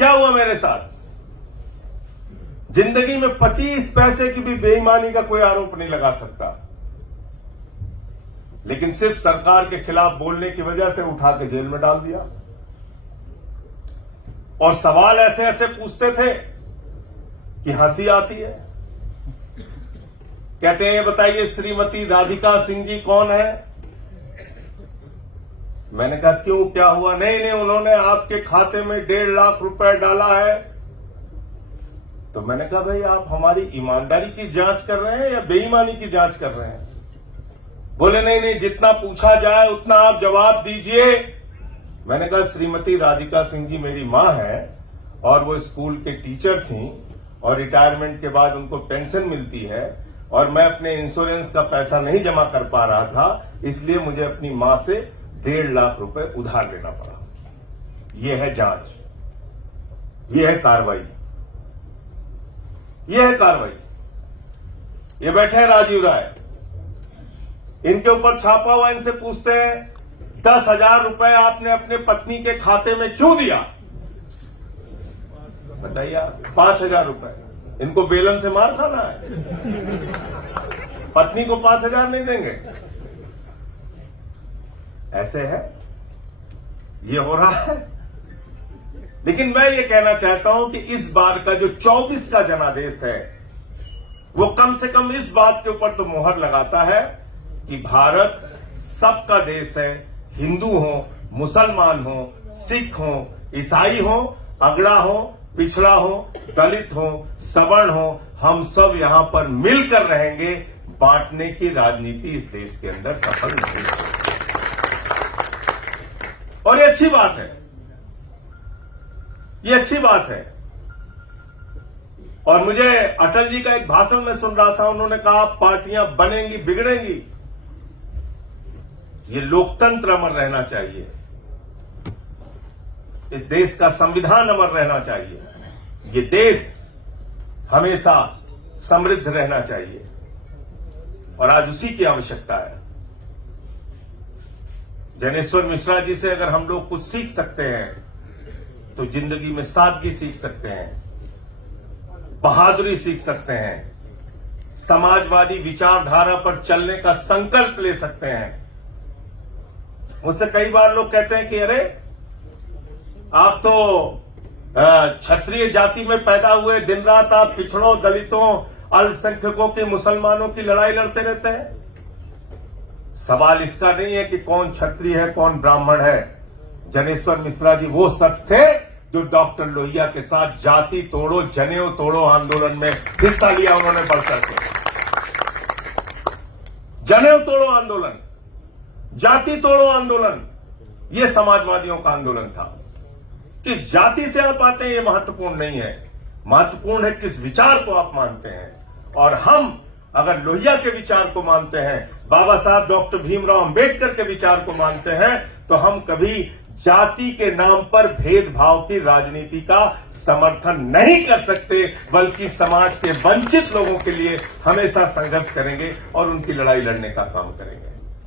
क्या हुआ मेरे साथ? जिंदगी में 25 पैसे की भी बेईमानी का कोई आरोप नहीं लगा सकता, लेकिन सिर्फ सरकार के खिलाफ बोलने की वजह से उठा के जेल में डाल दिया। और सवाल ऐसे ऐसे पूछते थे कि हंसी आती है। कहते हैं, ये बताइए श्रीमती राधिका सिंह जी कौन है? मैंने कहा क्यों, क्या हुआ? नहीं, उन्होंने आपके खाते में 1.5 लाख रुपए डाला है। तो मैंने कहा भाई, आप हमारी ईमानदारी की जांच कर रहे हैं या बेईमानी की जांच कर रहे हैं? बोले नहीं, जितना पूछा जाए उतना आप जवाब दीजिए। मैंने कहा श्रीमती राधिका सिंह जी मेरी मां है और वो स्कूल के टीचर थी और रिटायरमेंट के बाद उनको पेंशन मिलती है और मैं अपने इंश्योरेंस का पैसा नहीं जमा कर पा रहा था, इसलिए मुझे अपनी मां से 1.5 लाख रुपए उधार लेना पड़ा। ये है जांच, ये है कार्रवाई, ये है कार्रवाई। ये बैठे हैं राजीव राय, इनके ऊपर छापा हुआ, इनसे पूछते हैं 10,000 रुपए आपने अपने पत्नी के खाते में क्यों दिया? बताइए आप। 5,000 रुपए इनको बेलन से मार खाना है, पत्नी को 5,000 नहीं देंगे? ऐसे है, ये हो रहा है। लेकिन मैं ये कहना चाहता हूं कि इस बार का जो 24 का जनादेश है, वो कम से कम इस बात के ऊपर तो मोहर लगाता है कि भारत सबका देश है। हिंदू हो, मुसलमान हो, सिख हो, ईसाई हो, अगड़ा हो, पिछड़ा हो, दलित हो, सवर्ण हो, हम सब यहां पर मिलकर रहेंगे। बांटने की राजनीति इस देश के अंदर सफल नहीं है और ये अच्छी बात है, ये अच्छी बात है। और मुझे अटल जी का एक भाषण में सुन रहा था, उन्होंने कहा पार्टियां बनेंगी बिगड़ेंगी, ये लोकतंत्र अमर रहना चाहिए, इस देश का संविधान अमर रहना चाहिए, ये देश हमेशा समृद्ध रहना चाहिए और आज उसी की आवश्यकता है। जनेश्वर मिश्रा जी से अगर हम लोग कुछ सीख सकते हैं तो जिंदगी में सादगी सीख सकते हैं, बहादुरी सीख सकते हैं, समाजवादी विचारधारा पर चलने का संकल्प ले सकते हैं। मुझसे कई बार लोग कहते हैं कि अरे आप तो क्षत्रिय जाति में पैदा हुए, दिन रात आप पिछड़ों, दलितों, अल्पसंख्यकों के, मुसलमानों की लड़ाई लड़ते रहते हैं। सवाल इसका नहीं है कि कौन क्षत्रिय है कौन ब्राह्मण है। जनेश्वर मिश्रा जी वो शख्स थे जो डॉक्टर लोहिया के साथ जाति तोड़ो जनेऊ तोड़ो आंदोलन में हिस्सा लिया। उन्होंने बढ़कर के जनेऊ तोड़ो आंदोलन, जाति तोड़ो आंदोलन, ये समाजवादियों का आंदोलन था। कि जाति से आप आते हैं ये महत्वपूर्ण नहीं है, महत्वपूर्ण है किस विचार को आप मानते हैं। और हम अगर लोहिया के विचार को मानते हैं, बाबा साहब डॉक्टर भीमराव अंबेडकर के विचार को मानते हैं, तो हम कभी जाति के नाम पर भेदभाव की राजनीति का समर्थन नहीं कर सकते, बल्कि समाज के वंचित लोगों के लिए हमेशा संघर्ष करेंगे और उनकी लड़ाई लड़ने का काम करेंगे।